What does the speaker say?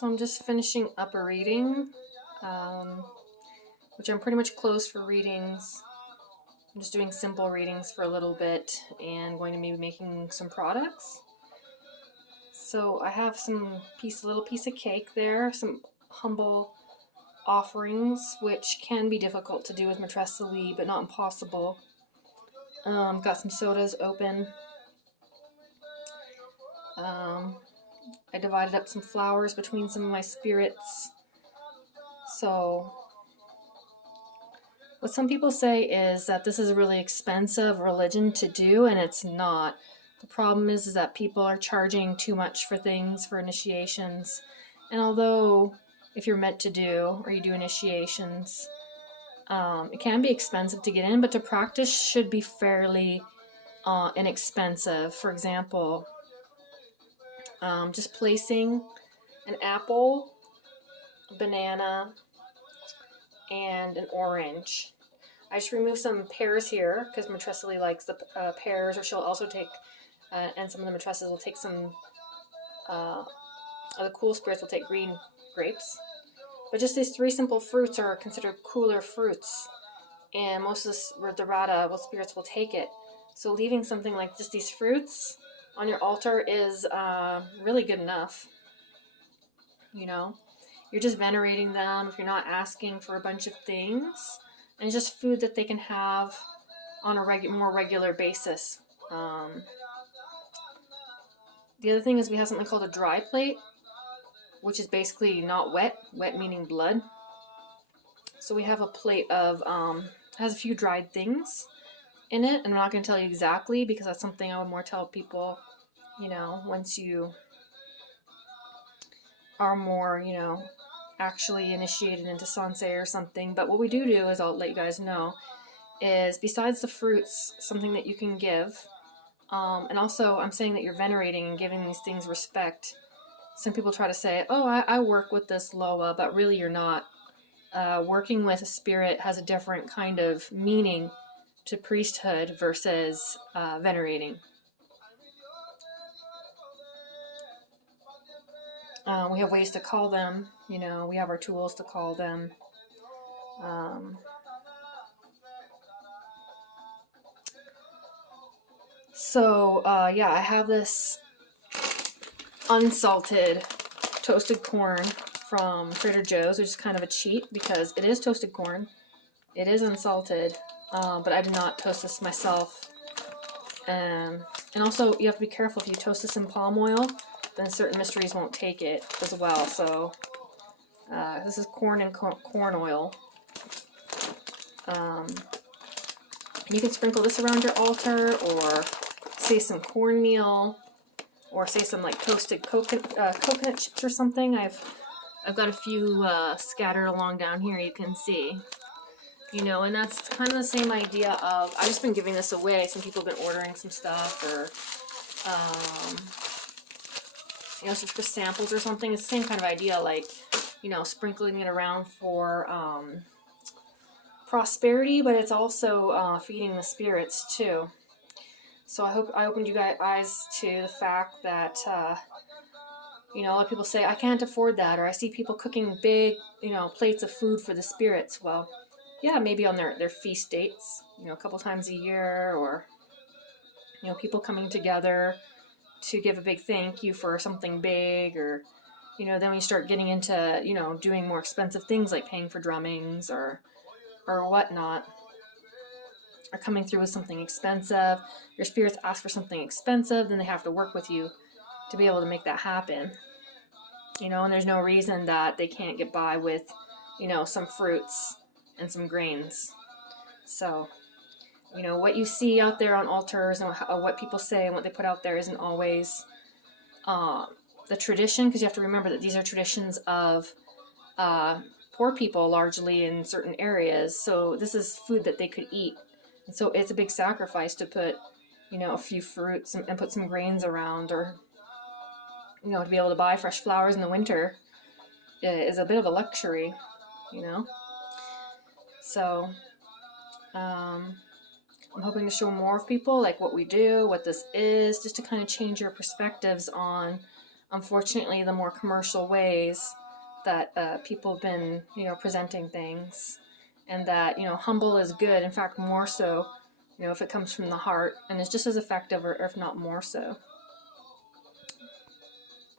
So I'm just finishing up a reading, which I'm pretty much closed for readings. I'm just doing simple readings for a little bit and going to be making some products. So I have little piece of cake there, some humble offerings, which can be difficult to do with Metresili, but not impossible. Got some sodas open. I divided up some flowers between some of my spirits. So what some people say is that this is a really expensive religion to do, and it's not. The problem is that people are charging too much for things, for initiations. And although if you're meant to do, or you do initiations, it can be expensive to get in, but to practice should be fairly inexpensive. For example, just placing an apple, a banana, and an orange. I just removed some pears here because Metresili likes the pears, or she'll also take, and some of the Metresses will take some, the cool spirits will take green grapes. But just these three simple fruits are considered cooler fruits, and most of the Rada spirits will take it. So leaving something like just these fruits on your altar is really good enough. You know, you're just venerating them if you're not asking for a bunch of things, and it's just food that they can have on a more regular basis. The other thing is we have something called a dry plate, which is basically not wet, wet meaning blood. So we have a plate of, has a few dried things in it, and I'm not going to tell you exactly because that's something I would more tell people, once you are more, actually initiated into Sansei or something. But what we do is, I'll let you guys know, is besides the fruits, something that you can give, and also I'm saying that you're venerating and giving these things respect. Some people try to say, oh, I work with this Loa, but really you're not. Working with a spirit has a different kind of meaning to priesthood versus venerating. We have ways to call them, we have our tools to call them. Yeah, I have this unsalted toasted corn from Trader Joe's, which is kind of a cheat because it is toasted corn. It is unsalted, but I did not toast this myself. And also, you have to be careful if you toast this in palm oil, then certain mysteries won't take it as well. So this is corn and corn oil. You can sprinkle this around your altar, or say some cornmeal, or say some like toasted coconut chips or something. I've got a few scattered along down here, you can see. And that's kind of the same idea of, I've just been giving this away. Some people have been ordering some stuff, or just for samples or something. It's the same kind of idea, like, sprinkling it around for prosperity, but it's also feeding the spirits too. So I hope I opened you guys' eyes to the fact that, a lot of people say, I can't afford that, or I see people cooking big, plates of food for the spirits. Well, yeah, maybe on their feast dates, a couple times a year, or, people coming together to give a big thank you for something big, or, then we start getting into, doing more expensive things like paying for drummings or whatnot, or coming through with something expensive. Your spirits ask for something expensive, then they have to work with you to be able to make that happen. And there's no reason that they can't get by with, some fruits and some grains. So, what you see out there on altars and what people say and what they put out there isn't always the tradition, because you have to remember that these are traditions of poor people largely in certain areas. So this is food that they could eat. And so it's a big sacrifice to put, a few fruits and put some grains around, or, to be able to buy fresh flowers in the winter is a bit of a luxury, So, I'm hoping to show more of people like what we do, what this is, just to kind of change your perspectives on unfortunately, the more commercial ways that people have been, presenting things, and that, humble is good. In fact, more so, if it comes from the heart, and is just as effective, or if not more so.